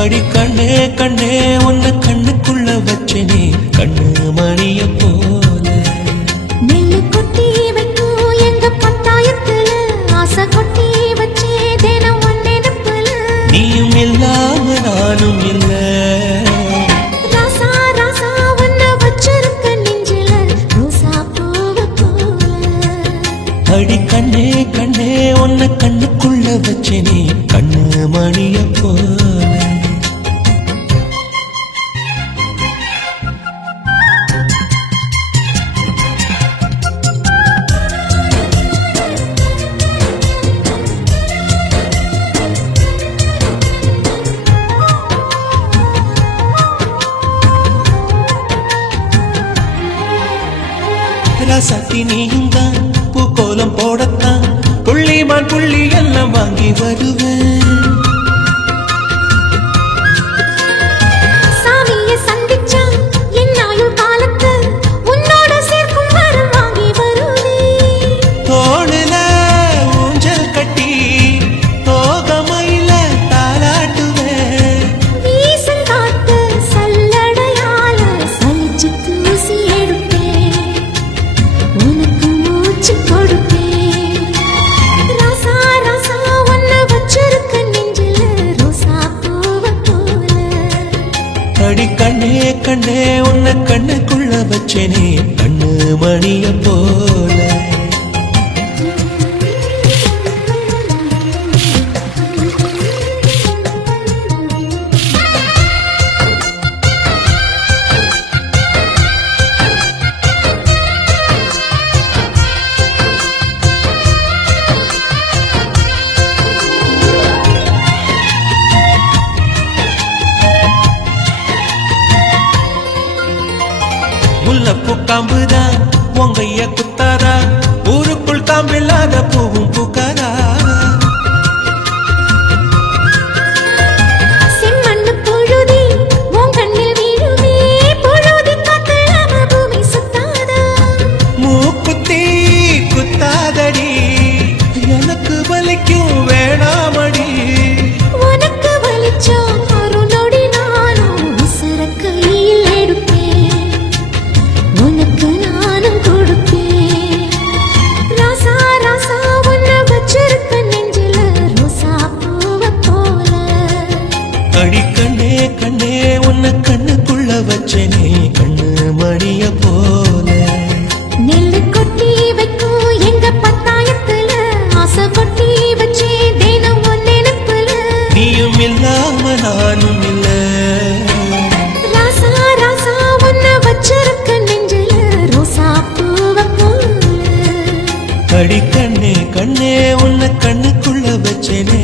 அடி கண்ணே கண்ணே உன்னை கண்ணுக்குள்ள வச்சனே கண்ணு மணிய போல நெல்லு கொட்டி வைக்கும் எங்க பத்தாயத்துல ஆசை கொட்டி வச்சே தினம் ஒன்னெனப்புல நீயும் இல்லாம நானும் இல்ல ராசா ராசா உன்னை வச்சிருக்க நெஞ்சில ரோசா பூவ போல அடி கண்ணே கண்ணே உன்னை கண்ணுக்குள்ள வச்சனே கண்ணு மணிய போல ராசாத்தி நீயும் தான் பூக்கோலம் போடத்தான் புள்ளிமான் புள்ளி எல்லாம் வாங்கி வருவேன் சாமியை சந்திச்சா என்னாயும் காலத்து உன்னோட சேர்க்கும் வரம் வாங்கி வருவேன் தோளுல ஊஞ்சல் கட்டி தோகமையில தாலாட்டுவேன் வீசல் காத்து சல்லடையால சலிச்சு தூசி எடுப்பேன் உனக்கு மூச்சு கொடுப்பேன் ராசா ராசா உன்னை வச்சிருக்க நெஞ்சில ரோசா பூவ போல அடி கண்ணே கண்ணே உன்னை கண்ணுக்குள்ள வச்சேனே கண்ணு மணிய போல முல்லப்பூ காம்புதான் உங்கைய குத்தாரா ஊருக்குள் காம்பில்லாத பூவும் பூக்காரா செம்மண்ணு பொழுதி உன் கண்ணில் வீழுமே பொழுதி காத்தலாம பூமி சுத்தாதா மூக்குத்தி குத்தாதடி எனக்கு வலிக்கும் வேணாமடி உனக்கு வலிச்சா ஒரு நொடி நானும் உசுர கையில் எடுப்பேன் உனக்கு நானும் கொடுப்பேன் ராசா ராசா உன்னை வச்சிருக்க நெஞ்சில ரோசா பூவ போல அடி கண்ணே கண்ணே உன்னை கண்ணுக்குள்ள வச்சனே கண்ணு மணிய போல நெல்லு கொட்டி வைக்கும் எங்க பத்தாயத்துல ஆசை கொட்டி வச்சே தினம் ஒன்னெனப்புல நீயும் இல்லாம நானும் இல்ல ராசா ராசா உன்னை வச்சிருக்க நெஞ்சில ரோசா பூவ போல அடி கண்ணே கண்ணே உன்னை கண்ணுக்குள்ள வச்சனே